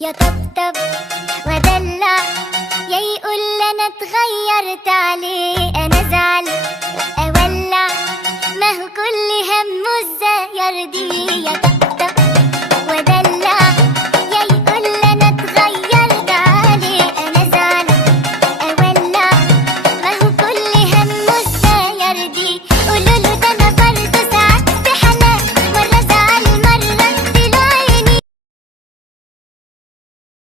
يا طبطب ودلع، يا يقول انا اتغيرت عليه، انا ازعل اولع، ما هو كل همه ازاي يرضيه. يا